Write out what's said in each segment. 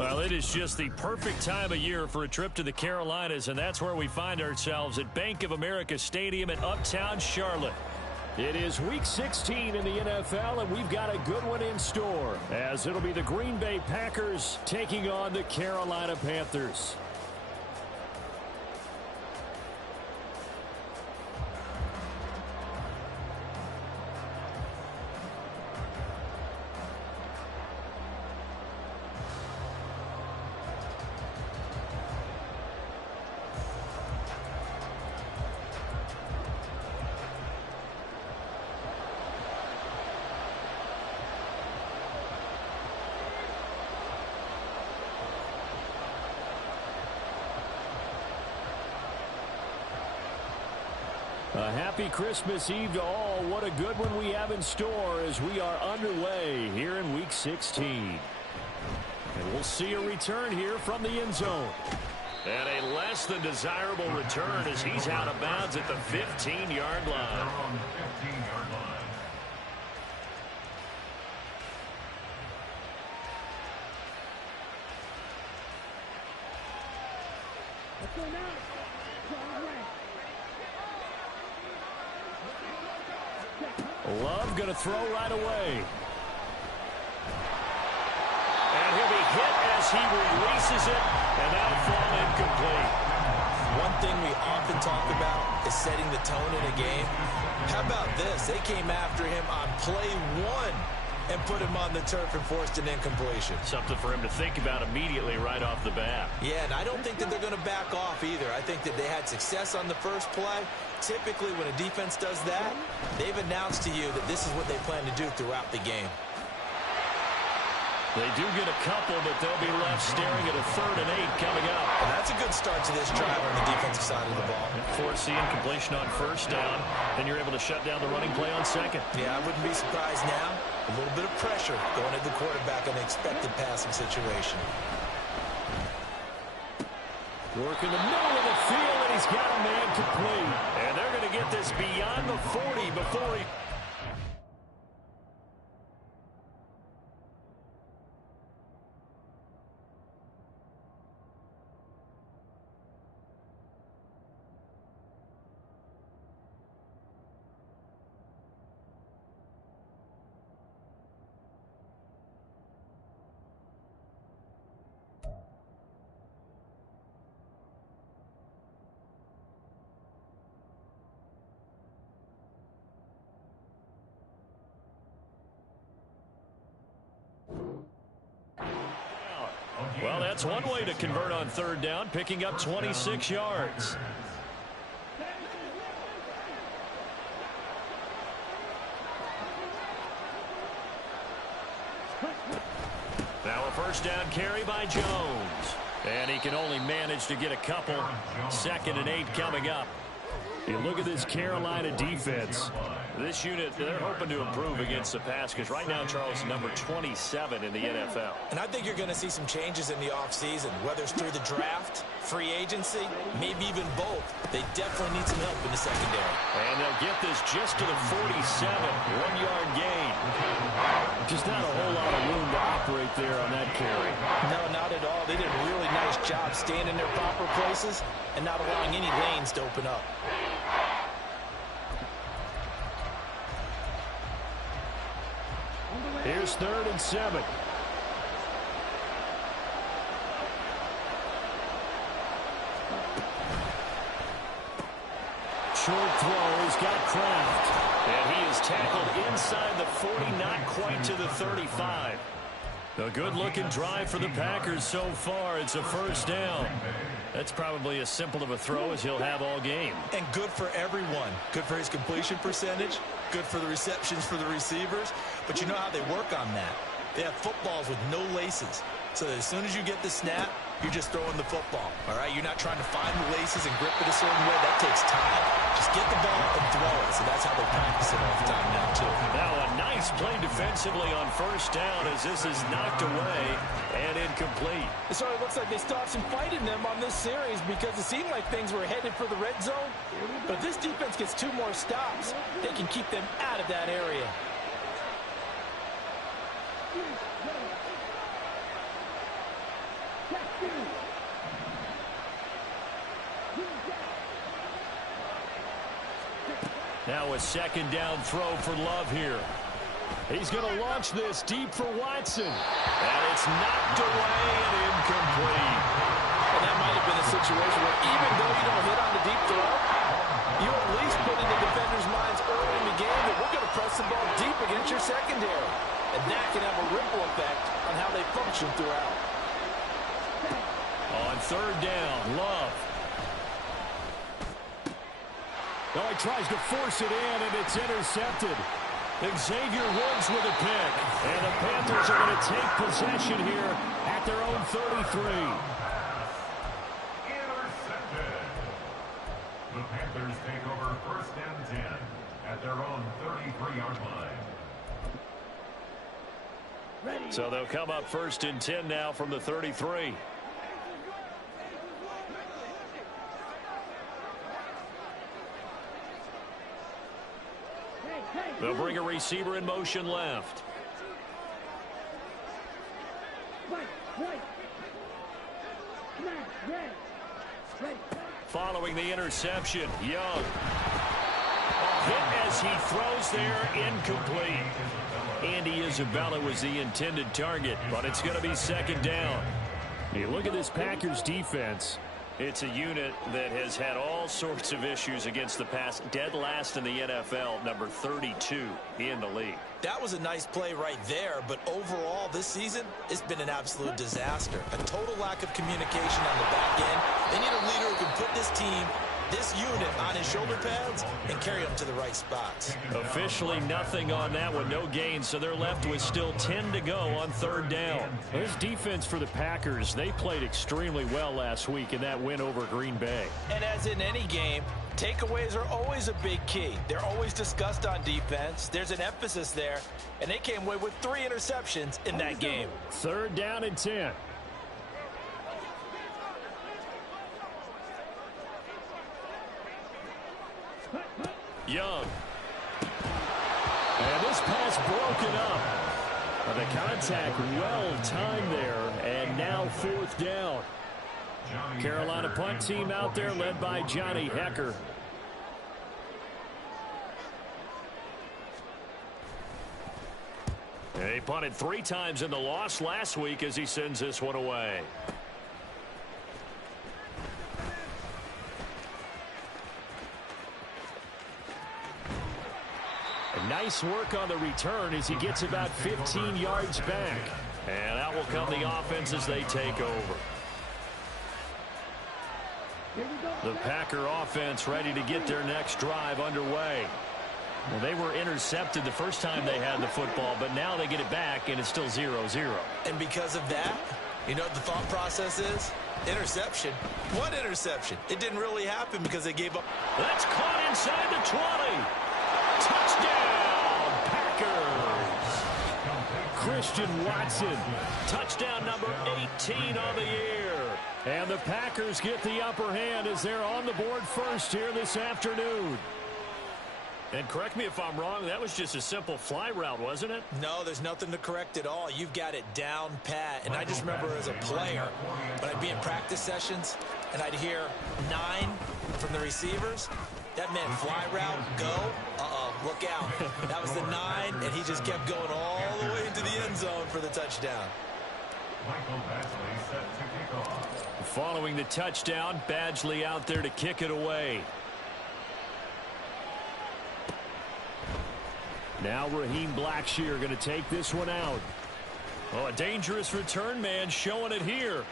Well, it is just the perfect time of year for a trip to the Carolinas, and that's where we find ourselves at Bank of America Stadium in Uptown Charlotte. It is Week 16 in the NFL, and we've got a good one in store, as it'll be the Green Bay Packers taking on the Carolina Panthers. A happy Christmas Eve to all. What a good one we have in store as we are underway here in Week 16. And we'll see a return here from the end zone. And a less than desirable return as he's out of bounds at the 15-yard line. Love going to throw right away. And he'll be hit as he releases it, and that'll fall incomplete. One thing we often talk about is setting the tone in a game. How about this? They came after him on play one and put him on the turf and forced an incompletion. Something for him to think about immediately right off the bat. Yeah, and I don't think that they're going to back off either. I think that they had success on the first play. Typically, when a defense does that, they've announced to you that this is what they plan to do throughout the game. They do get a couple, but they'll be left staring at a 3rd and 8 coming up. And that's a good start to this drive on the defensive side of the ball. Force the incompletion on first down, then you're able to shut down the running play on second. Yeah, I wouldn't be surprised now. A little bit of pressure going at the quarterback in an expected passing situation. Work in the middle of the field, and he's got a man complete. And they're going to get this beyond the 40 before he... Well, that's one way to convert on 3rd down, picking up 26 yards. Now a first down carry by Jones. And he can only manage to get a couple. 2nd and 8 coming up. You look at this Carolina defense. This unit, they're hoping to improve against the pass because right now, Charles, number 27 in the NFL. And I think you're going to see some changes in the offseason, whether it's through the draft, free agency, maybe even both. They definitely need some help in the secondary. And they'll get this just to the 47, 1-yard gain. Just not a whole lot of room to operate there on that carry. No, not at all. They did a really nice job staying in their proper places and not allowing any lanes to open up. Here's 3rd and 7. Short throw, he's got Kraft. And he is tackled inside the 40, not quite to the 35. A good-looking drive for the Packers so far. It's a first down. That's probably as simple of a throw as he'll have all game. And good for everyone. Good for his completion percentage. Good for the receptions for the receivers. But you know how they work on that. They have footballs with no laces. So as soon as you get the snap, you're just throwing the football. All right? You're not trying to find the laces and grip it a certain way. That takes time. Just get the ball and throw it. So that's how they practice it all the time now, too. Now a nice play defensively on first down as this is knocked away and incomplete. It sort of looks like they stopped some fight in them on this series because it seemed like things were headed for the red zone. But if this defense gets 2 more stops, they can keep them out of that area. Now a second down throw for Love here. He's going to launch this deep for Watson. And it's knocked away and incomplete. And that might have been a situation where even though you don't hit on the deep throw, you at least put in the defender's minds early in the game that we're going to press the ball deep against your secondary. And that can have a ripple effect on how they function throughout. On third down, Love. Oh, he tries to force it in, and it's intercepted. Xavier Woods with a pick. And the Panthers are going to take possession here at their own 33. Intercepted. The Panthers take over 1st and 10 at their own 33-yard line. So they'll come up 1st and 10 now from the 33. They'll bring a receiver in motion left. Following the interception, Young. Hit as he throws there, incomplete. Andy Isabella was the intended target, but it's going to be second down. You look at this Packers defense. It's a unit that has had all sorts of issues against the pass. Dead last in the NFL, number 32 in the league. That was a nice play right there, but overall this season, it's been an absolute disaster. A total lack of communication on the back end. They need a leader who can put this team, this unit, on his shoulder pads and carry them to the right spots. Officially nothing on that one, no gain, so they're left with still 10 to go on third down. This defense for the Packers, they played extremely well last week in that win over Green Bay. And as in any game, takeaways are always a big key. They're always discussed on defense. There's an emphasis there, and they came away with 3 interceptions in that game. Third down and 10. Young. And this pass broken up. The contact well timed there, and now 4th down. Carolina punt team out there led by Johnny Hecker. He punted 3 times in the loss last week as he sends this one away. Nice work on the return as he gets about 15 yards back. And out will come the offense as they take over. The Packer offense ready to get their next drive underway. Well, they were intercepted the first time they had the football, but now they get it back, and it's still 0-0. And because of that, you know what the thought process is? Interception. What interception? It didn't really happen because they gave up. That's caught inside the 20. Touchdown, Packers. Christian Watson, touchdown number 18 on the year. And the Packers get the upper hand as they're on the board first here this afternoon. And correct me if I'm wrong, that was just a simple fly route, wasn't it? No, there's nothing to correct at all. You've got it down pat. And I just remember as a player, when I'd be in practice sessions and I'd hear 9 from the receivers, that meant fly route, go, look out. That was the 9, and he just kept going all the way into the end zone for the touchdown. Michael Badgley set to kick off. Following the touchdown, Badgley out there to kick it away. Now Raheem Blackshear going to take this one out. Oh, a dangerous return man showing it here.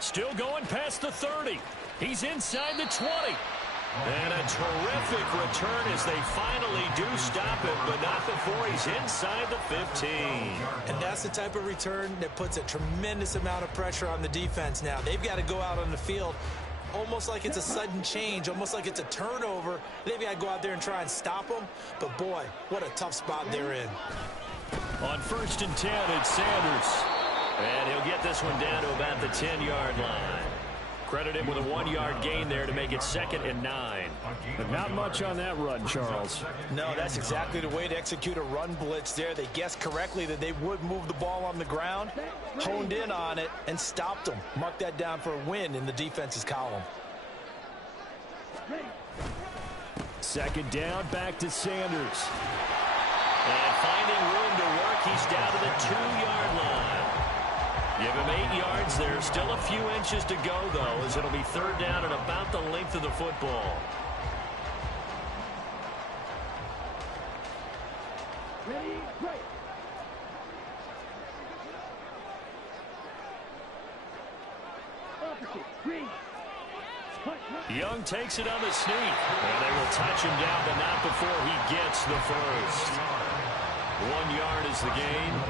Still going past the 30. He's inside the 20. And a terrific return as they finally do stop it, but not before he's inside the 15. And that's the type of return that puts a tremendous amount of pressure on the defense now. They've got to go out on the field almost like it's a sudden change, almost like it's a turnover. They've got to go out there and try and stop them. But, boy, what a tough spot they're in. On 1st and 10, it's Sanders. And he'll get this one down to about the 10-yard line. Credit him with a 1-yard gain there to make it 2nd and 9. But not much on that run, Charles. No, that's exactly the way to execute a run blitz there. They guessed correctly that they would move the ball on the ground, honed in on it, and stopped them. Mark that down for a win in the defense's column. 2nd down, back to Sanders. And finding room to work, he's down to the 2-yard line. Give him 8 yards there. Still a few inches to go, though, as it'll be 3rd down and about the length of the football. Ready, right. Opposite, green. Young takes it on the sneak. And they will touch him down, but not before he gets the first. 1 yard is the gain.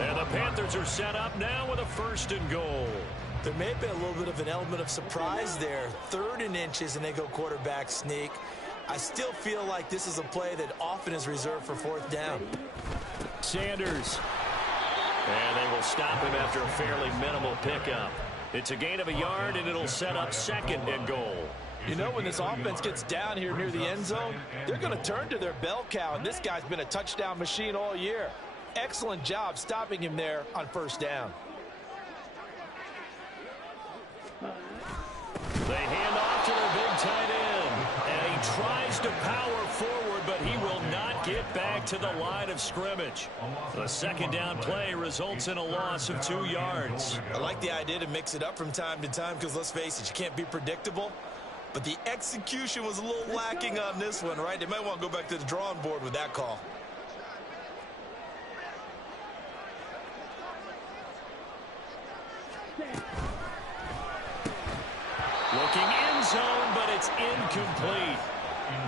And the Panthers are set up now with a 1st and goal. There may have been a little bit of an element of surprise there. 3rd and inches, and they go quarterback sneak. I still feel like this is a play that often is reserved for 4th down. Sanders. And they will stop him after a fairly minimal pickup. It's a gain of a yard, and it'll set up 2nd and goal. You know, when this offense gets down here near the end zone, they're going to turn to their bell cow, and this guy's been a touchdown machine all year. Excellent job stopping him there on 1st down. They hand off to their big tight end, and he tries to power forward, but he will not get back to the line of scrimmage. The 2nd down play results in a loss of 2 yards. I like the idea to mix it up from time to time because, let's face it, you can't be predictable. But the execution was a little lacking on this one, right? They might want to go back to the drawing board with that call. Looking end zone, but it's incomplete.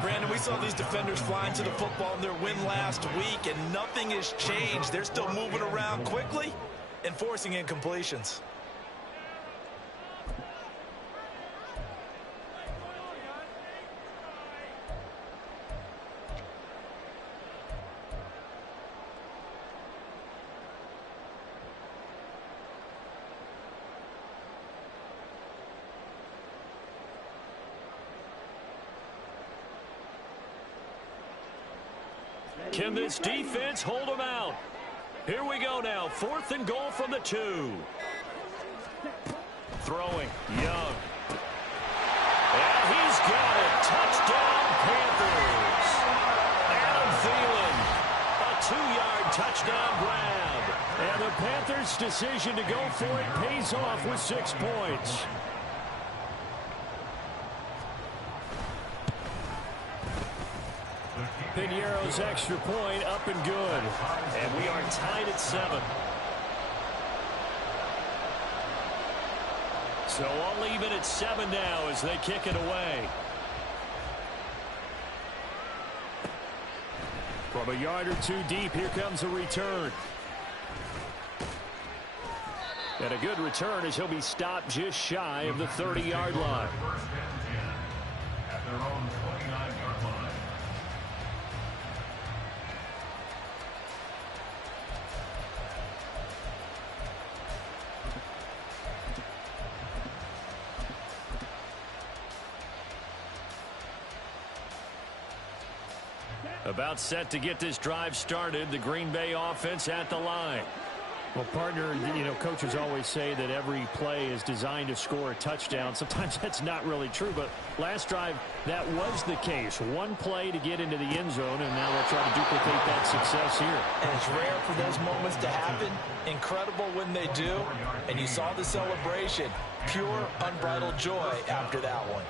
Brandon, we saw these defenders flying to the football in their win last week, and nothing has changed. They're still moving around quickly and forcing incompletions. Can this defense hold them out? Here we go now. 4th and goal from the 2. Throwing. Young. And he's got it. Touchdown, Panthers. Adam Thielen. A 2-yard touchdown grab. And the Panthers' decision to go for it pays off with 6 points. Piñeiro's extra point up and good. And we are tied at 7. So all even at 7 now as they kick it away. From a yard or 2 deep, here comes a return. And a good return as he'll be stopped just shy of the 30-yard line. 1st and 10 at their own 29-yard line. About set to get this drive started. The Green Bay offense at the line. Well, partner, you know, coaches always say that every play is designed to score a touchdown. Sometimes that's not really true, but last drive, that was the case. 1 play to get into the end zone, and now they'll try to duplicate that success here. And it's rare for those moments to happen. Incredible when they do. And you saw the celebration. Pure, unbridled joy after that one.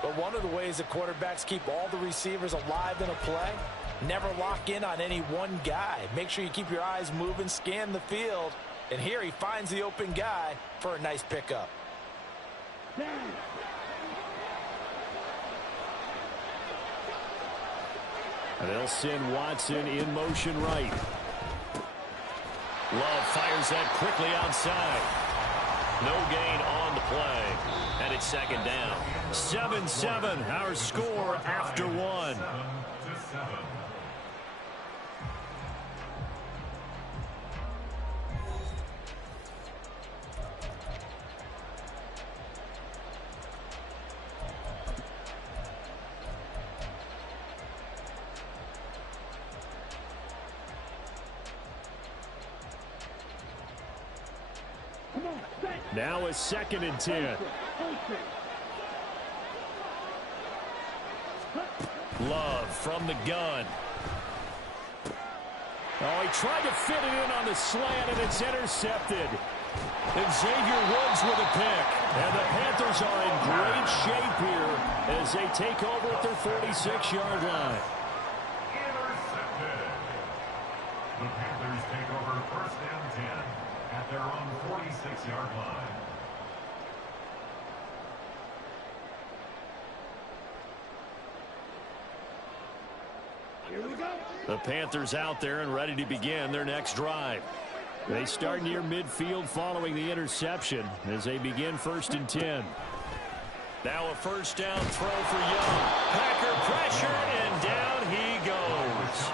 But one of the ways that quarterbacks keep all the receivers alive in a play, never lock in on any one guy. Make sure you keep your eyes moving, scan the field. And here he finds the open guy for a nice pickup. And they'll send Watson in motion right. Love fires that quickly outside. No gain on the play. And it's 2nd down. 7-7, our score after 1. 7-7. Now a 2nd and 10. Love from the gun. Oh, he tried to fit it in on the slant, and it's intercepted. And Xavier Woods with a pick. And the Panthers are in great shape here as they take over at their 46-yard line. Intercepted. The Panthers take over first and 10 at their own 46-yard line. Here we go. The Panthers out there and ready to begin their next drive. They start near midfield following the interception as they begin 1st and 10. Now a first down throw for Young. Packer pressure, and down he goes.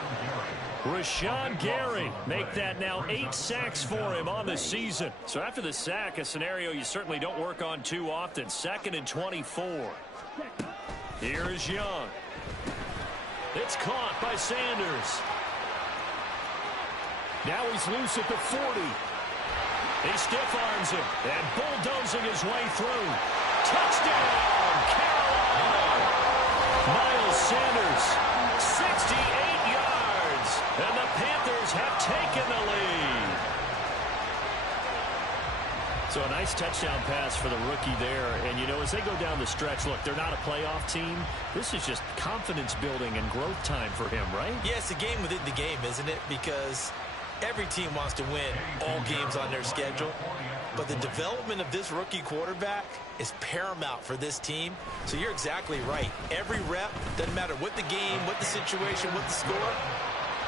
Rashawn Gary make that now 8 sacks for him on the season. So after the sack, a scenario you certainly don't work on too often. 2nd and 24. Here is Young. It's caught by Sanders. Now he's loose at the 40. He stiff-arms him and bulldozing his way through. Touchdown, Carolina! Miles Sanders, 68 yards, and the Panthers have taken the lead. So a nice touchdown pass for the rookie there. And, you know, as they go down the stretch, look, they're not a playoff team. This is just confidence building and growth time for him, right? Yeah, it's a game within the game, isn't it? Because every team wants to win all games on their schedule. But the development of this rookie quarterback is paramount for this team. So you're exactly right. Every rep, doesn't matter what the game, what the situation, what the score,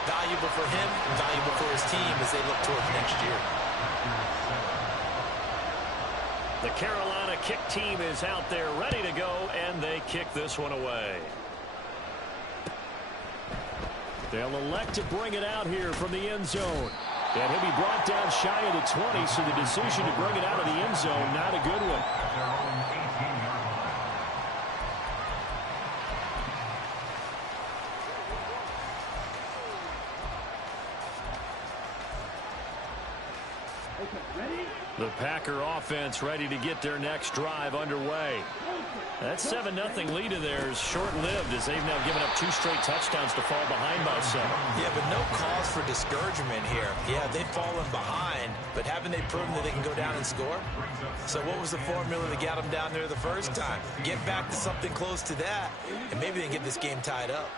valuable for him, valuable for his team as they look toward next year. The Carolina kick team is out there ready to go, and they kick this one away. They'll elect to bring it out here from the end zone. And he'll be brought down shy of the 20, so the decision to bring it out of the end zone, not a good one. Their own 18-yard line. The Packer offense ready to get their next drive underway. That 7-0 lead of theirs short-lived as they've now given up 2 straight touchdowns to fall behind by 7. Yeah, but no cause for discouragement here. Yeah, they've fallen behind, but haven't they proven that they can go down and score? So what was the formula that got them down there the first time? Get back to something close to that, and maybe they can get this game tied up.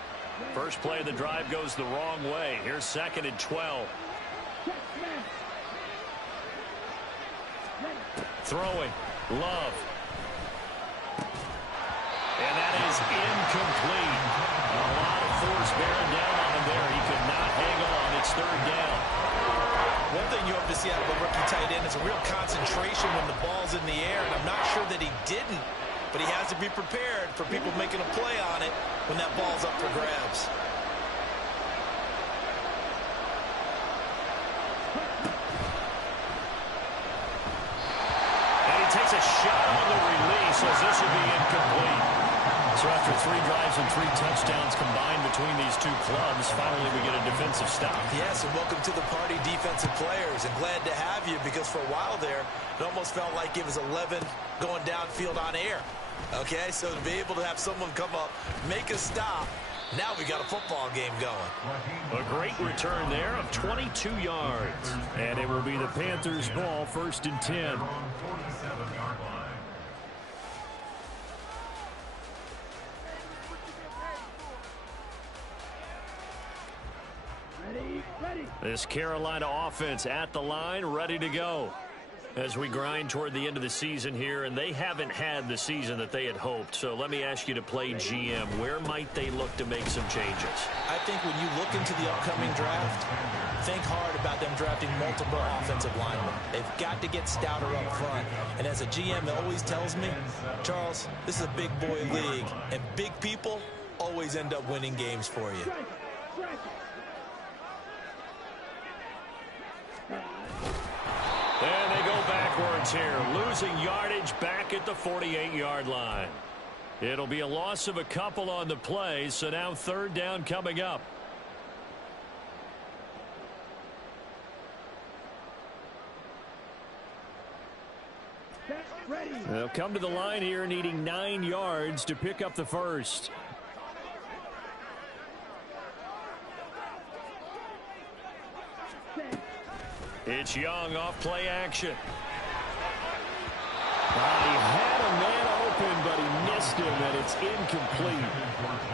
First play of the drive goes the wrong way. Here's 2nd and 12. Throwing. Love. And that is incomplete. A lot of force bearing down on him there. He could not hang on. It's 3rd down. One thing you hope to see out of a rookie tight end is a real concentration when the ball's in the air, and I'm not sure that he didn't, but he has to be prepared for people making a play on it when that ball's up for grabs. Takes a shot on the release as this will be incomplete. So after 3 drives and 3 touchdowns combined between these two clubs, finally we get a defensive stop. Yes, and welcome to the party, defensive players, and glad to have you because for a while there, it almost felt like it was 11 going downfield on air. Okay, so to be able to have someone come up, make a stop, now we got a football game going. A great return there of 22 yards. And it will be the Panthers' ball, 1st and 10. Their own 47-yard line. Ready. This Carolina offense at the line, ready to go. As we grind toward the end of the season here, and they haven't had the season that they had hoped. So let me ask you to play GM. Where might they look to make some changes? I think when you look into the upcoming draft, think hard about them drafting multiple offensive linemen. They've got to get stouter up front. And as a GM always tells me, Charles, this is a big boy league, and big people always end up winning games for you. And they go backwards here, losing yardage back at the 48-yard line. It'll be a loss of a couple on the play, so now 3rd down coming up. Set. Ready. They'll come to the line here needing 9 yards to pick up the first. Set. It's Young off play action. He had a man open, but he missed him, and it's incomplete.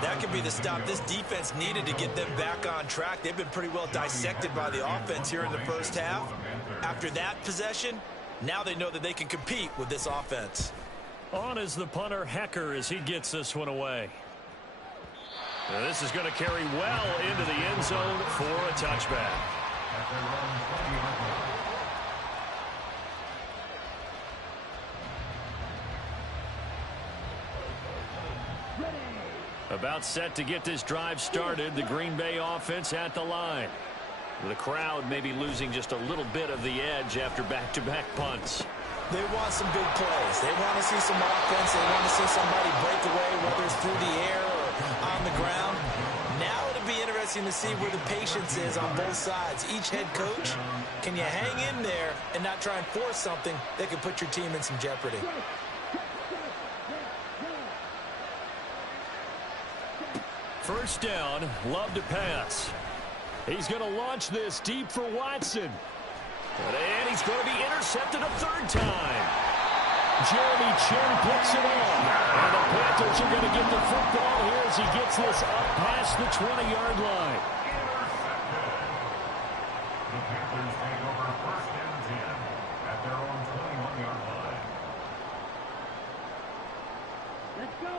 That could be the stop this defense needed to get them back on track. They've been pretty well dissected by the offense here in the first half. After that possession, now they know that they can compete with this offense. On is the punter, Hecker, as he gets this one away. Now this is going to carry well into the end zone for a touchback. About set to get this drive started. The Green Bay offense at the line. The crowd may be losing just a little bit of the edge after back-to-back punts. They want some big plays. They want to see some offense. They want to see somebody break away, whether it's through the air or on the ground. Now it'll be interesting to see where the patience is on both sides. Each head coach, can you hang in there and not try and force something that could put your team in some jeopardy? First down, Love to pass. He's going to launch this deep for Watson. And he's going to be intercepted a third time. Jeremy Chin picks it up. And the Panthers are going to get the football here as he gets this up past the 20-yard line. The Panthers take over first and 10 at their own 21-yard line. Let's go.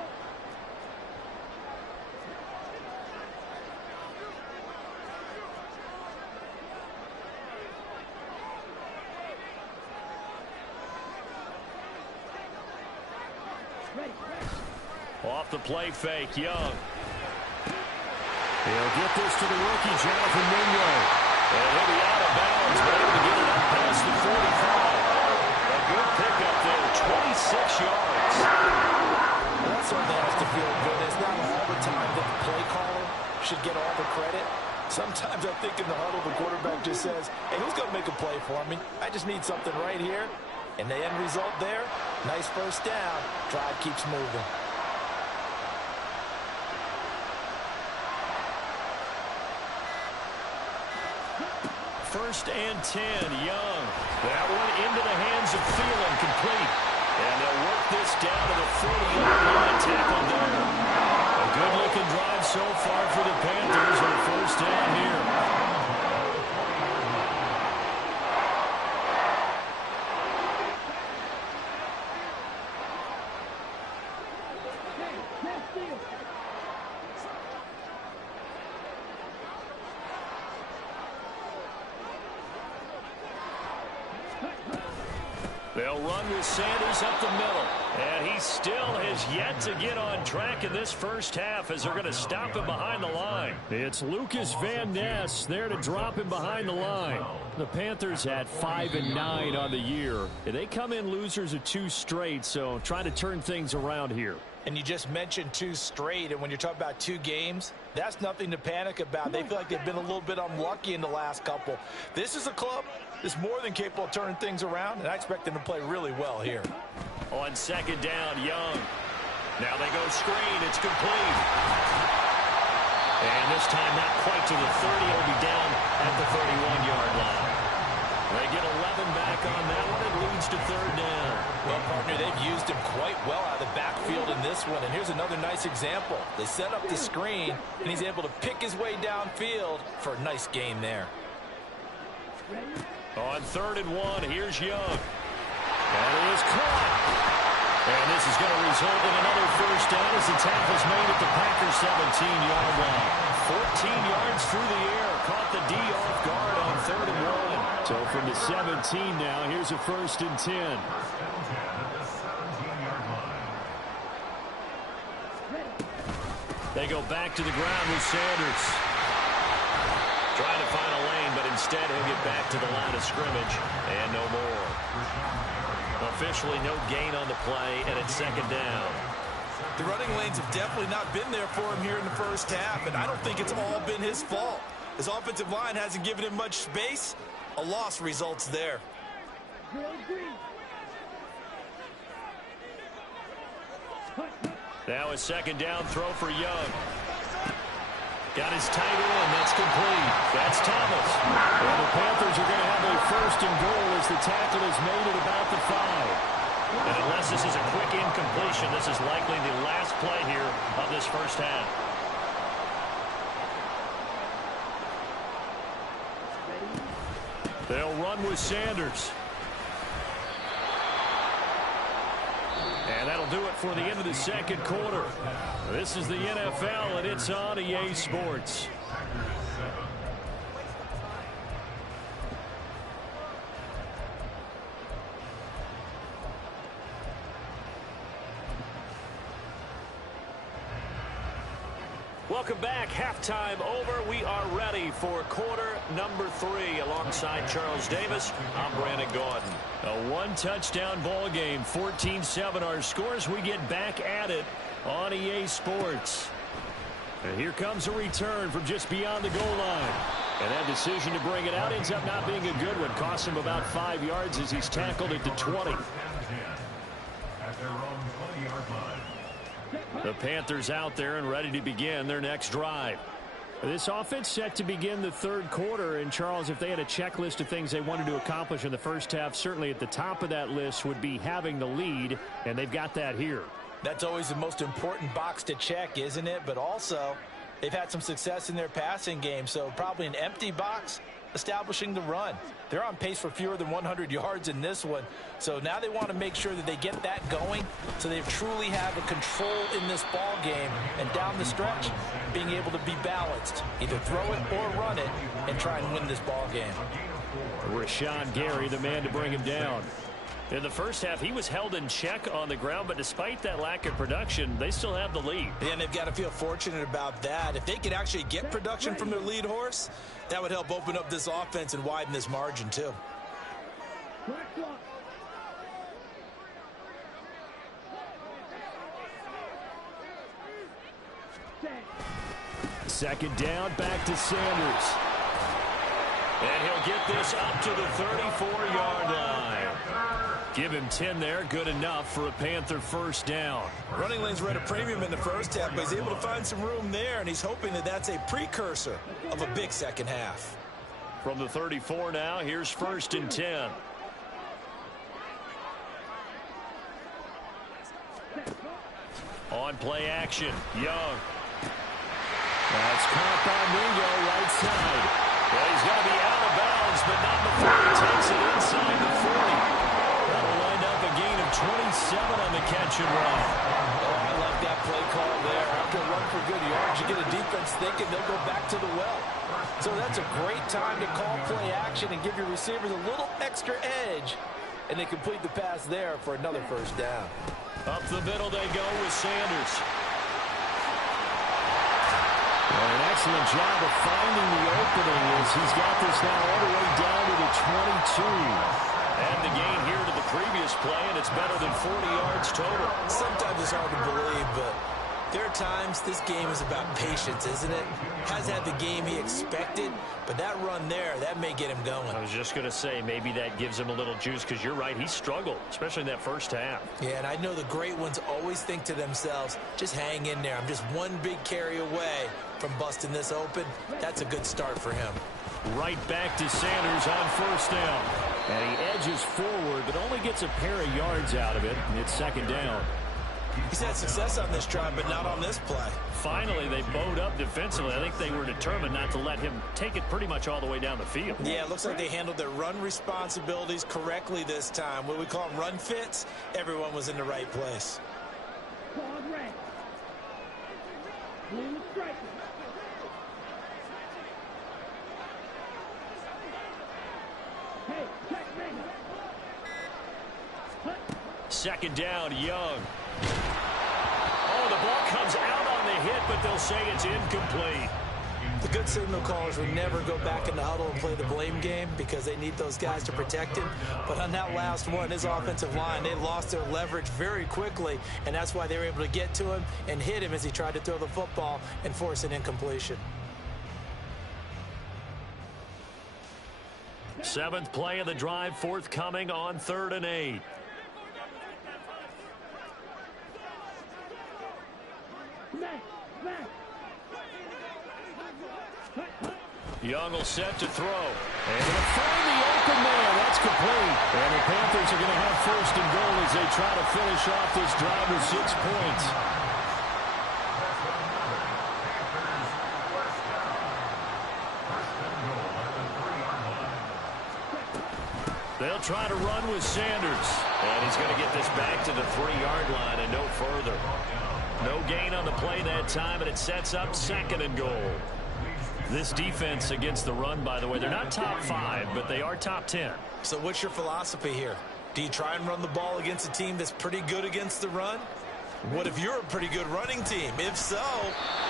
Off the play fake, Young. He'll get this to the rookie, Jonathan Mingo. And he'll be out of bounds, but able to get it up past the 45. A good pickup there, 26 yards. That certainly has to feel good. It's not all the time that the play caller should get all the credit. Sometimes I think in the huddle, the quarterback just says, hey, who's going to make a play for me? I just need something right here. And the end result there, nice first down. Drive keeps moving. First and 10, Young. That one into the hands of Thielen, complete. And they'll work this down to the 40-yard line, tackled there. A good-looking drive so far for the Panthers on first down here. They'll run with Sanders up the middle. And he still has yet to get on track in this first half as they're going to stop him behind the line. It's Lucas Van Ness there to drop him behind the line. The Panthers had 5-9 on the year. They come in losers of 2 straight, so trying to turn things around here. And you just mentioned 2 straight, and when you're talking about 2 games, that's nothing to panic about. They feel like they've been a little bit unlucky in the last couple. This is a club that's more than capable of turning things around, and I expect them to play really well here. On second down, Young. Now they go screen. It's complete. And this time not quite to the 30. It'll be down at the 31-yard line. They get 11 back on that one. It leads to third down. Well, partner, they've used him quite well out of the backfield in this one. And here's another nice example. They set up the screen, and he's able to pick his way downfield for a nice gain there. On third and 1, here's Young. That is caught. And this is going to result in another first down as the tackle's made at the Packers' 17-yard line. 14 yards through the air. Caught the D off guard on third and 1. So from the 17 now, here's a first and 10. They go back to the ground with Sanders. Trying to find a lane, but instead he'll get back to the line of scrimmage. And no more. Officially no gain on the play, and it's second down. The running lanes have definitely not been there for him here in the first half, and I don't think it's all been his fault. His offensive line hasn't given him much space. A loss results there. Now a second down throw for Young. Got his tight end. That's complete. That's Thomas. Well, the Panthers are going to have a first and goal as the tackle is made at about the 5. And unless this is a quick incompletion, this is likely the last play here of this first half. They'll run with Sanders. And that'll do it for the end of the second quarter. This is the NFL, and it's on EA Sports. Welcome back. Halftime over. We are ready for quarter number 3. Alongside Charles Davis, I'm Brandon Gaudin. A one-touchdown ball game, 14-7 our scores. We get back at it on EA Sports. And here comes a return from just beyond the goal line. And that decision to bring it out ends up not being a good one. Costs him about 5 yards as he's tackled at the 20. At their own 20-yard line. The Panthers out there and ready to begin their next drive. This offense set to begin the third quarter. And, Charles, if they had a checklist of things they wanted to accomplish in the first half, certainly at the top of that list would be having the lead, and they've got that here. That's always the most important box to check, isn't it? But also, they've had some success in their passing game, so probably an empty box establishing the run. They're on pace for fewer than 100 yards in this one. So now they want to make sure that they get that going so they truly have a control in this ball game. And down the stretch, being able to be balanced. Either throw it or run it and try and win this ball game. Rashawn Gary, the man to bring him down. In the first half, he was held in check on the ground, but despite that lack of production, they still have the lead. And they've got to feel fortunate about that. If they could actually get production from their lead horse, that would help open up this offense and widen this margin, too. Second down, back to Sanders. And he'll get this up to the 34-yard line. Give him 10 there, good enough for a Panther first down. Running lanes were at a premium in the first half, but he's able to find some room there, and he's hoping that that's a precursor of a big second half. From the 34 now, here's first and 10. On play action, Young. That's caught by Ringo, right side. Well, he's going to be out of bounds, but not before he takes it inside the 40. That'll wind up a gain of 27 on the catch and run. Oh, I like that play call there. After a run for good yards, you get a defense thinking they'll go back to the well. So that's a great time to call play action and give your receivers a little extra edge. And they complete the pass there for another first down. Up the middle they go with Sanders. Well, an excellent job of finding the opening as he's got this now all the way down to the 22. And the gain here to the previous play, and it's better than 40 yards total. Sometimes it's hard to believe, but there are times this game is about patience, isn't it? Hasn't had the game he expected, but that run there, that may get him going. I was just going to say, maybe that gives him a little juice, because you're right, he struggled, especially in that first half. Yeah, and I know the great ones always think to themselves, just hang in there. I'm just one big carry away from busting this open. That's a good start for him. Right back to Sanders on first down. And he edges forward, but only gets a pair of yards out of it. It's second down. He's had success on this drive, but not on this play. Finally, they bowed up defensively. I think they were determined not to let him take it pretty much all the way down the field. Yeah, it looks like they handled their run responsibilities correctly this time. What we call them run fits, everyone was in the right place. Second down, Young. Oh, the ball comes out on the hit, but they'll say it's incomplete. The good signal callers would never go back in the huddle and play the blame game because they need those guys to protect him. But on that last one, his offensive line, they lost their leverage very quickly, and that's why they were able to get to him and hit him as he tried to throw the football and force an incompletion. Seventh play of the drive forthcoming on 3rd and 8. Young will set to throw. And he'll find the open man. That's complete. And the Panthers are going to have first and goal as they try to finish off this drive with 6 points. They'll try to run with Sanders. And he's going to get this back to the 3-yard line and no further. No gain on the play that time, and it sets up second and goal. This defense against the run, by the way, they're not top 5, but they are top 10. So what's your philosophy here? Do you try and run the ball against a team that's pretty good against the run? What if you're a pretty good running team? If so,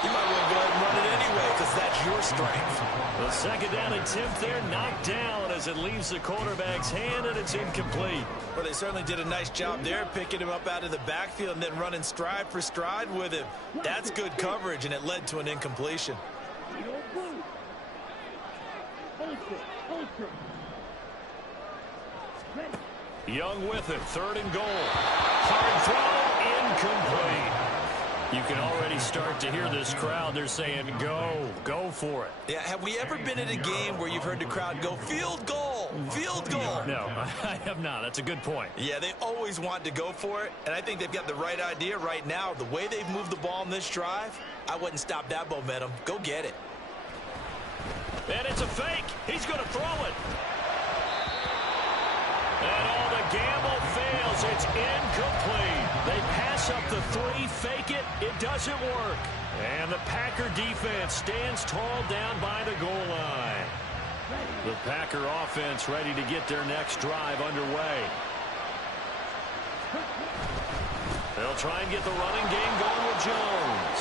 you might want to go ahead and run it anyway because that's your strength. The second down attempt there knocked down as it leaves the quarterback's hand, and it's incomplete. Well, they certainly did a nice job there picking him up out of the backfield and then running stride for stride with him. That's good coverage, and it led to an incompletion. Young with it, 3rd and goal. Hard throw, incomplete. You can already start to hear this crowd. They're saying, go for it. Yeah, have we ever been at a game where you've heard the crowd go, field goal, field goal? No, I have not. That's a good point. Yeah, they always want to go for it, and I think they've got the right idea right now. The way they've moved the ball in this drive, I wouldn't stop that momentum. Go get it. And it's a fake. He's going to throw it. And all the gamble fails. It's incomplete. They pass up the 3, fake it. It doesn't work. And the Packer defense stands tall down by the goal line. The Packer offense ready to get their next drive underway. They'll try and get the running game going with Jones.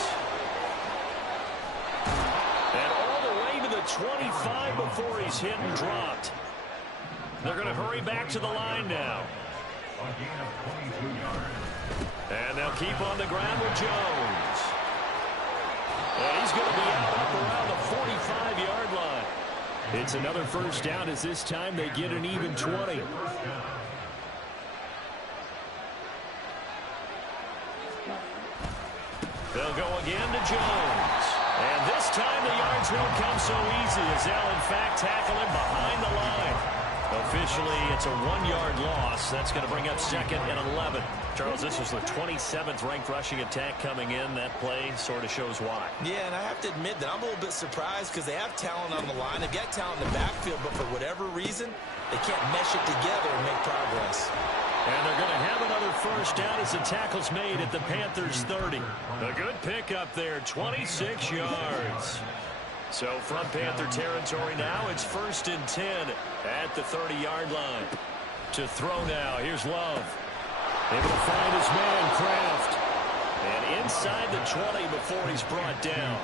And all the way to the 25 before he's hit and dropped. They're going to hurry back to the line now. And they'll keep on the ground with Jones. And he's going to be out up around the 45-yard line. It's another first down as this time they get an even 20. They'll go again to Jones. And this time the yards won't come so easy as they'll in fact tackle him behind the line. Officially, it's a 1-yard loss. That's going to bring up 2nd and 11. Charles, this was the 27th ranked rushing attack coming in. That play sort of shows why. Yeah, and I have to admit that I'm a little bit surprised because they have talent on the line. They've got talent in the backfield, but for whatever reason, they can't mesh it together and make progress. And they're going to have another first down as the tackle's made at the Panthers' 30. A good pickup there, 26 yards. So from Panther territory now, it's 1st and 10 at the 30-yard line. To throw now, here's Love. Able to find his man, Kraft. And inside the 20 before he's brought down.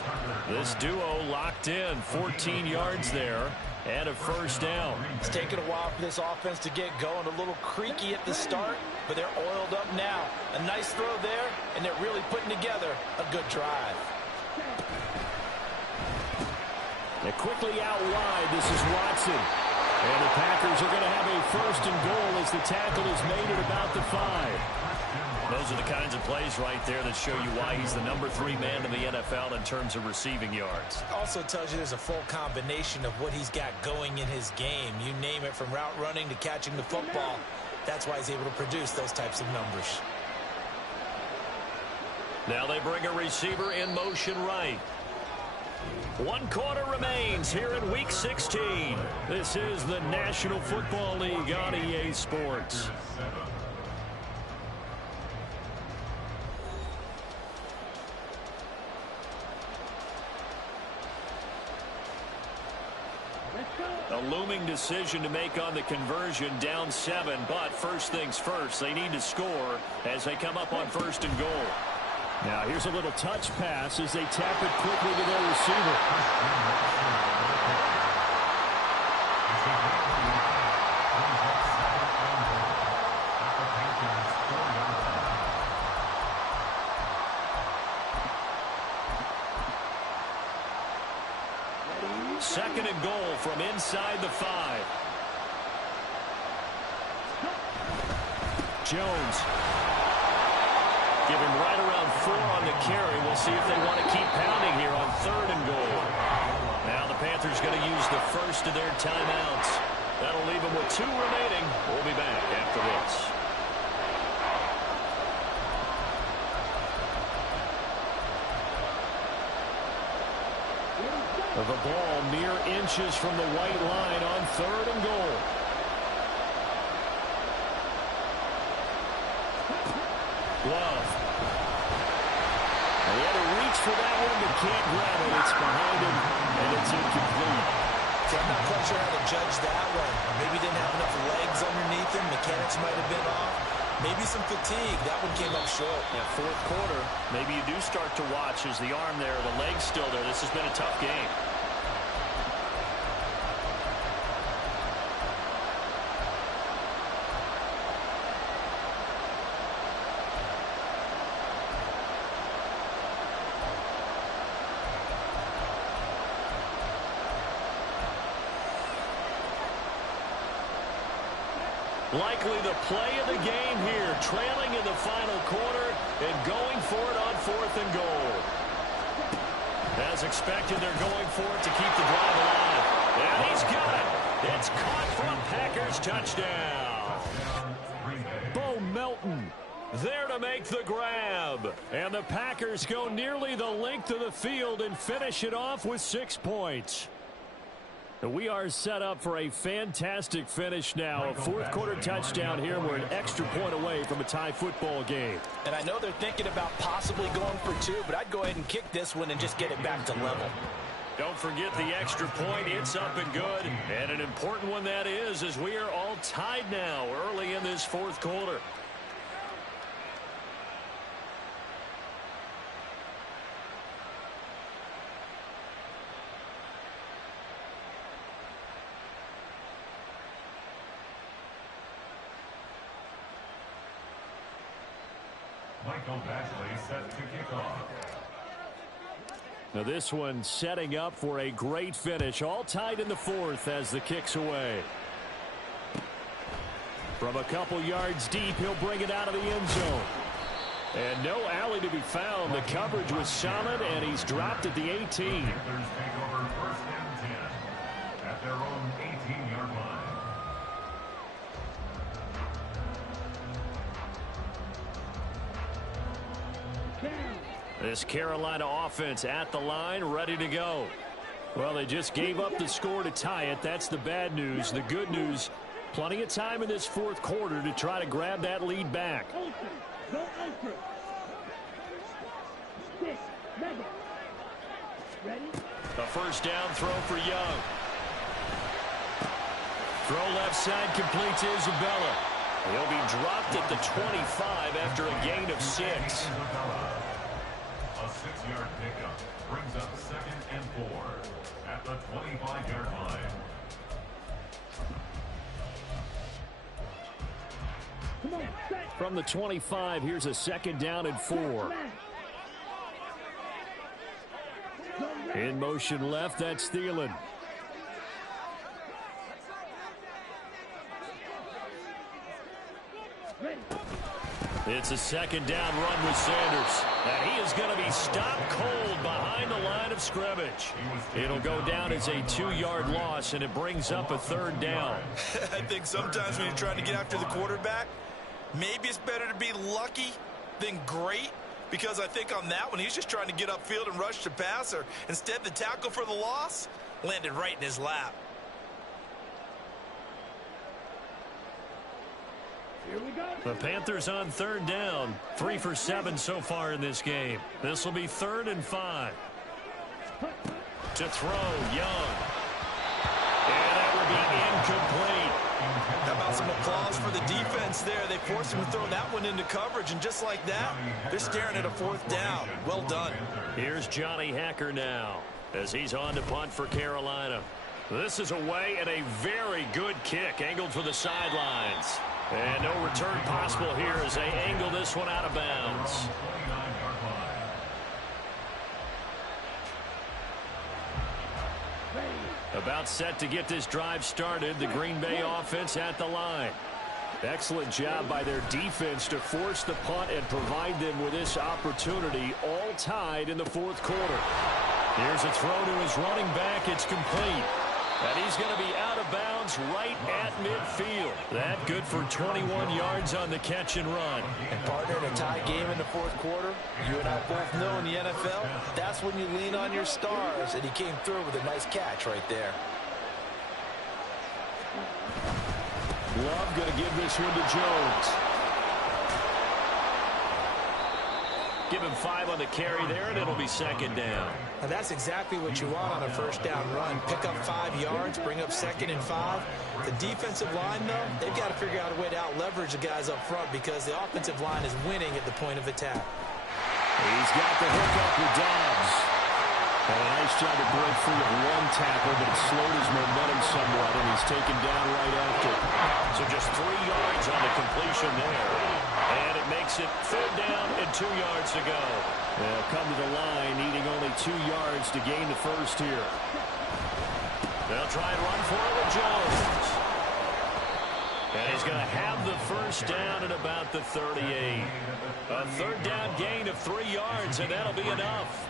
This duo locked in, 14 yards there. And a first down. It's taken a while for this offense to get going. A little creaky at the start, but they're oiled up now. A nice throw there, and they're really putting together a good drive. And quickly out wide, this is Watson. And the Packers are going to have a first and goal as the tackle is made at about the 5. Those are the kinds of plays right there that show you why he's the number 3 man in the NFL in terms of receiving yards. Also tells you there's a full combination of what he's got going in his game. You name it, from route running to catching the football. That's why he's able to produce those types of numbers. Now they bring a receiver in motion right. 1 quarter remains here in Week 16. This is the National Football League on EA Sports. A looming decision to make on the conversion, down 7, but first things first, they need to score as they come up on 1st and goal. Now here's a little touch pass as they tap it quickly to their receiver. Second and goal from inside the 5. Jones. Give him right around 4 on the carry. We'll see if they want to keep pounding here on 3rd and goal. Now the Panthers going to use the first of their timeouts. That'll leave them with 2 remaining. We'll be back after this. The ball mere inches from the white line on 3rd and goal. Love. He had to reach for that one, but can't grab it. It's behind him, and it's incomplete. So I'm not quite sure how to judge that one. Maybe didn't have enough legs underneath him. Mechanics might have been off. Maybe some fatigue. That one came up short. Yeah, 4th quarter. Maybe you do start to watch as the arm there, the leg's still there. This has been a tough game. Likely the play of the game here, trailing in the final quarter and going for it on 4th and goal. As expected, they're going for it to keep the drive alive. And he's got it. It's caught from Packers touchdown. Bo Melton there to make the grab. And the Packers go nearly the length of the field and finish it off with 6 points. We are set up for a fantastic finish now. A 4th quarter touchdown here. We're an extra point away from a tie football game. And I know they're thinking about possibly going for 2, but I'd go ahead and kick this one and just get it back to level. Don't forget the extra point. It's up and good. And an important one that is, as we are all tied now early in this 4th quarter. Michael Bashley set to kick off. Now this one setting up for a great finish. All tied in the 4th as the kick's away. From a couple yards deep, he'll bring it out of the end zone. And no alley to be found. The coverage was solid, and he's dropped at the 18. Panthers take over 1st and 10 at their own 18-yard line. This Carolina offense at the line, ready to go. Well, they just gave up the score to tie it. That's the bad news. The good news, plenty of time in this 4th quarter to try to grab that lead back. A first down throw for Young. Throw left side complete to Isabella. He'll be dropped at the 25 after a gain of 6. A 6-yard pickup brings up 2nd and 4 at the 25-yard line. From the 25, here's a 2nd down and 4. In motion left, that's Thielen. It's a 2nd down run with Sanders. And he is going to be stopped cold behind the line of scrimmage. It'll go down as a 2-yard loss, and it brings up a 3rd down. I think sometimes when you're trying to get after the quarterback, maybe it's better to be lucky than great. Because I think on that one, he's just trying to get upfield and rush the passer. Instead, the tackle for the loss landed right in his lap. The Panthers on 3rd down. 3 for 7 so far in this game. This will be 3rd and 5. To throw, Young. And that would be incomplete. How about some applause for the defense there? They forced him to throw that one into coverage, and just like that, they're staring at a 4th down. Well done. Here's Johnny Hacker now as he's on to punt for Carolina. This is away and a very good kick angled for the sidelines. And no return possible here as they angle this one out of bounds. About set to get this drive started. The Green Bay offense at the line. Excellent job by their defense to force the punt and provide them with this opportunity, all tied in the fourth quarter. Here's a throw to his running back. It's complete. And he's going to be out of bounds right at midfield. That good for 21 yards on the catch and run. And partner, in a tie game in the fourth quarter, you and I both know in the NFL, that's when you lean on your stars. And he came through with a nice catch right there. Love going to give this one to Jones. Give him 5 on the carry there, and it'll be second down. Now that's exactly what you want on a first down run. Pick up 5 yards, bring up 2nd and 5. The defensive line, though, they've got to figure out a way to out-leverage the guys up front because the offensive line is winning at the point of attack. He's got the hook up with Dobbs. And a nice job to break free of 1 tackle, but it slowed his momentum somewhat, and he's taken down right after. So just 3 yards on the completion there. And it makes it 3rd down and 2 yards to go. They'll come to the line, needing only 2 yards to gain the first here. They'll try and run for it with Jones. And he's going to have the first down at about the 38. A 3rd down gain of 3 yards, and that'll be enough.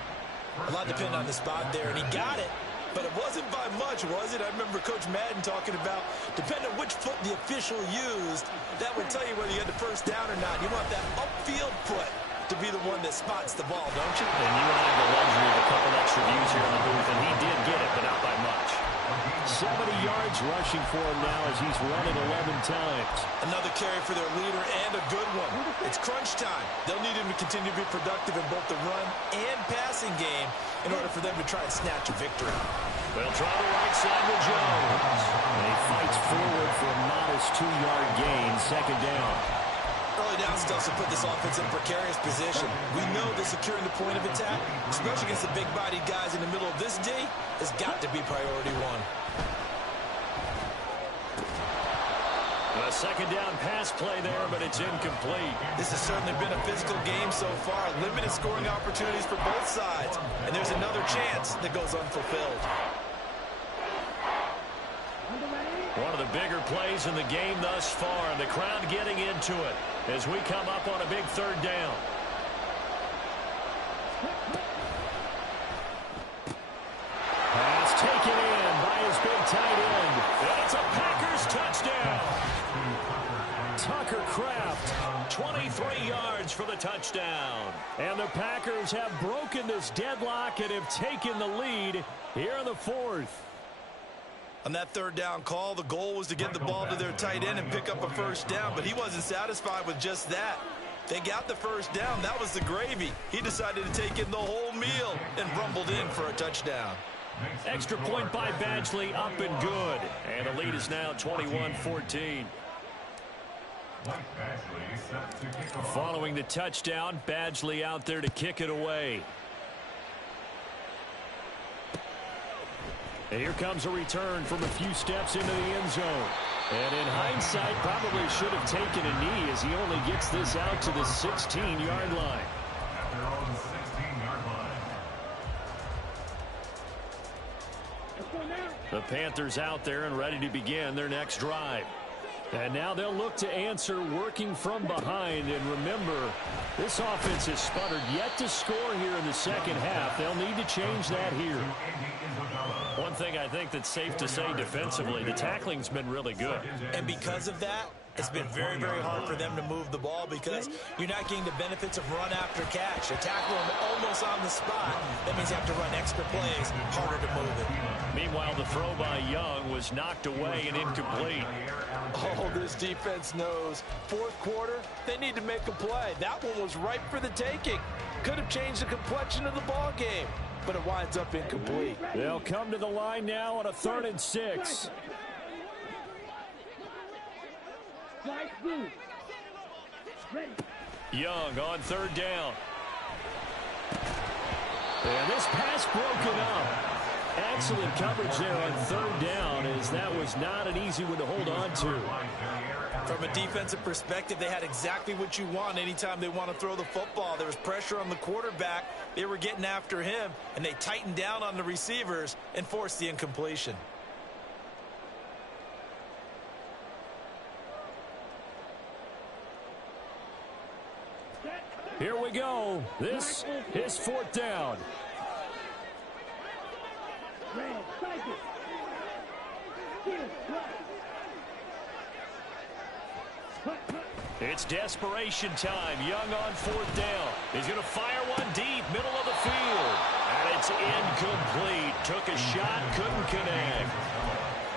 A lot depended on the spot there, and he got it. But it wasn't by much, was it? I remember Coach Madden talking about, depending on which foot the official used, that would tell you whether you had the first down or not. You want that upfield foot to be the one that spots the ball, don't you? And you and I have the luxury of a couple extra views here in the booth, and he did get it, but not by much. 70 yards rushing for him now as he's run it 11 times. Another carry for their leader and a good one. It's crunch time. They'll need him to continue to be productive in both the run and passing game in order for them to try and snatch a victory. They'll try the right side with Jones. And he fights forward for a modest 2-yard gain, second down. Early down stuff to put this offense in a precarious position. We know that securing the point of attack, especially against the big-bodied guys in the middle of this D, has got to be priority 1. A second down pass play there, but it's incomplete. This has certainly been a physical game so far. Limited scoring opportunities for both sides. And there's another chance that goes unfulfilled. One of the bigger plays in the game thus far, and the crowd getting into it as we come up on a big 3rd down. Pass taken in by his big tight end. It's a Packers touchdown. Tucker Kraft, 23 yards for the touchdown. and the Packers have broken this deadlock and have taken the lead here in the 4th. On that 3rd down call, the goal was to get the ball to their tight end and pick up a first down, but he wasn't satisfied with just that. They got the first down. That was the gravy. He decided to take in the whole meal and rumbled in for a touchdown. Extra point by Badgley, up and good. And the lead is now 21-14. Following the touchdown, Badgley out there to kick it away. And here comes a return from a few steps into the end zone. And in hindsight, probably should have taken a knee as he only gets this out to the 16-yard line. At their own 16-yard line. The Panthers out there and ready to begin their next drive. And now they'll look to answer working from behind. And remember, this offense has sputtered yet to score here in the second half. They'll need to change that here. One thing I think that's safe to say defensively, the tackling's been really good. And because of that, it's been very, very hard for them to move the ball because you're not getting the benefits of run after catch. They tackle them almost on the spot. That means you have to run extra plays, harder to move it. Meanwhile, the throw by Young was knocked away and incomplete. Oh, this defense knows. Fourth quarter, they need to make a play. That one was ripe for the taking. Could have changed the complexion of the ball game, but it winds up incomplete. They'll come to the line now on a 3rd and 6. Young on 3rd down. And this pass broken up. Excellent coverage there on 3rd down, as that was not an easy one to hold on to. From a defensive perspective, they had exactly what you want anytime they want to throw the football. There was pressure on the quarterback. They were getting after him, and they tightened down on the receivers and forced the incompletion. Here we go. This is 4th down. It's desperation time. Young on 4th down. He's going to fire one deep, middle of the field. And it's incomplete. Took a shot, couldn't connect.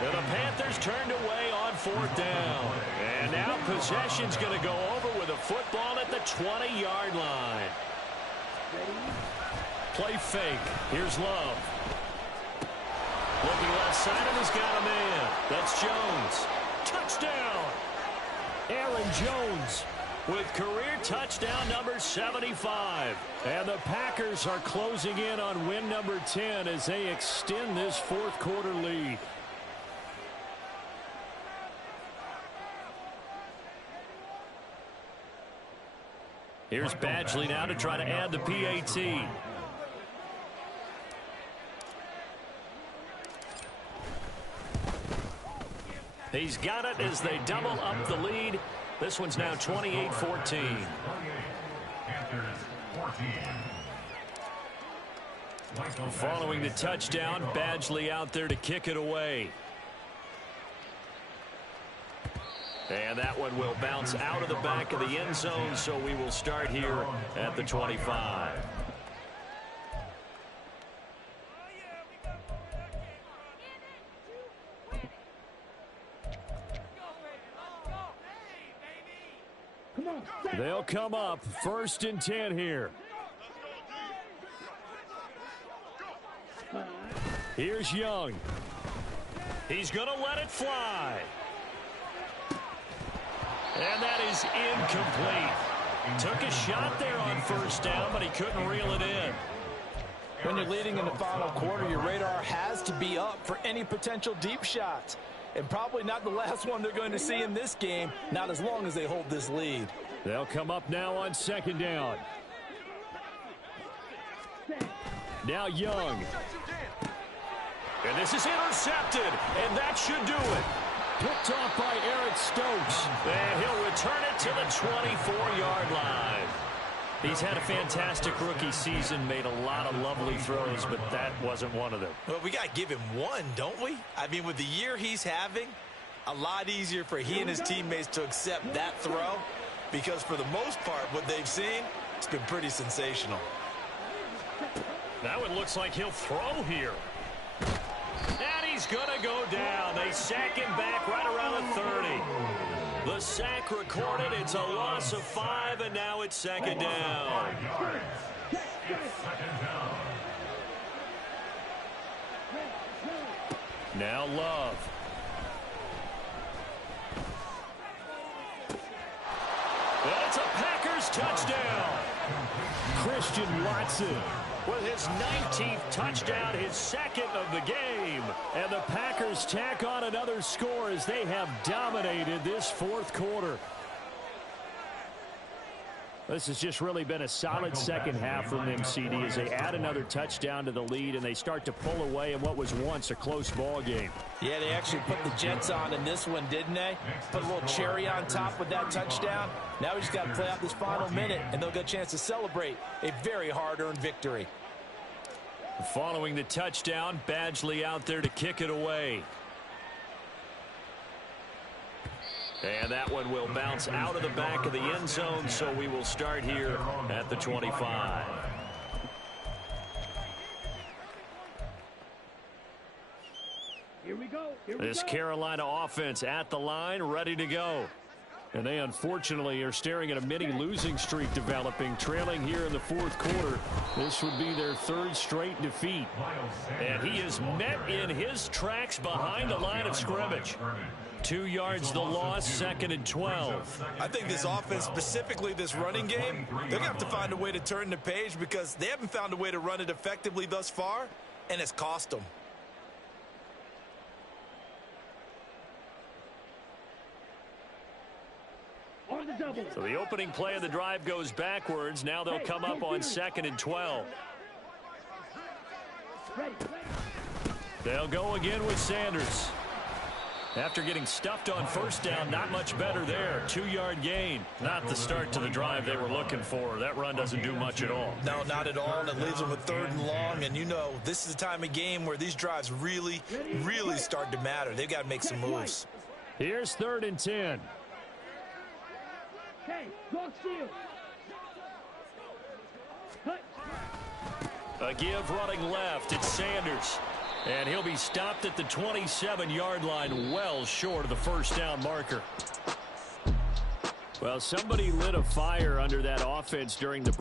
And the Panthers turned away on 4th down. And now possession's going to go over with a football at the 20-yard line. Play fake. Here's Love. Looking left side, and he's got a man. That's Jones. Touchdown! Aaron Jones with career touchdown number 75. And the Packers are closing in on win number 10 as they extend this 4th quarter lead. Here's Badgley now to try to add the PAT. He's got it as they double up the lead. This one's now 28-14. Following the touchdown, Badgley out there to kick it away. And that one will bounce out of the back of the end zone, so we will start here at the 25. They'll come up 1st and 10 here. Here's Young. He's going to let it fly. And that is incomplete. Took a shot there on 1st down, but he couldn't reel it in. When you're leading in the final quarter, your radar has to be up for any potential deep shots. And probably not the last one they're going to see in this game, not as long as they hold this lead. They'll come up now on 2nd down. Now Young. And this is intercepted, and that should do it. Picked off by Eric Stokes. And he'll return it to the 24-yard line. He's had a fantastic rookie season, made a lot of lovely throws, but that wasn't one of them. Well, we got to give him one, don't we? I mean, with the year he's having, a lot easier for he and his teammates to accept that throw, because for the most part, what they've seen, it's been pretty sensational. That one looks like he'll throw here. And he's going to go down. They sack him back right around the 30. The sack recorded. It's a loss of 5, and now it's 2nd down. Now Love. And it's a Packers touchdown. Christian Watson with his 19th touchdown, his 2nd of the game. And the Packers tack on another score as they have dominated this 4th quarter. This has just really been a solid second half from them, CD, as they add another touchdown to the lead and they start to pull away in what was once a close ball game. Yeah, they actually put the Jets on in this one, didn't they? Put a little cherry on top with that touchdown. Now we just got to play out this final minute, and they'll get a chance to celebrate a very hard-earned victory. Following the touchdown, Badgley out there to kick it away. And that one will bounce out of the back of the end zone, so we will start here at the 25. Here we go. This Carolina offense at the line, ready to go. And they unfortunately are staring at a mini losing streak developing, trailing here in the 4th quarter. This would be their 3rd straight defeat. And he is met in his tracks behind the line of scrimmage. 2 yards the loss, 2nd and 12. I think this offense, specifically this running game, they're going to have to find a way to turn the page because they haven't found a way to run it effectively thus far, and it's cost them. So the opening play of the drive goes backwards. Now they'll come up on 2nd and 12. They'll go again with Sanders. After getting stuffed on first down, not much better there. 2-yard gain. Not the start to the drive they were looking for. That run doesn't do much at all. No, not at all, and it leaves them with 3rd and long. And, you know, this is the time of game where these drives really start to matter. They've got to make some moves. Here's 3rd and 10. Hey, dog shield. A give running left. It's Sanders. And he'll be stopped at the 27-yard line, well short of the first down marker. Well, somebody lit a fire under that offense during the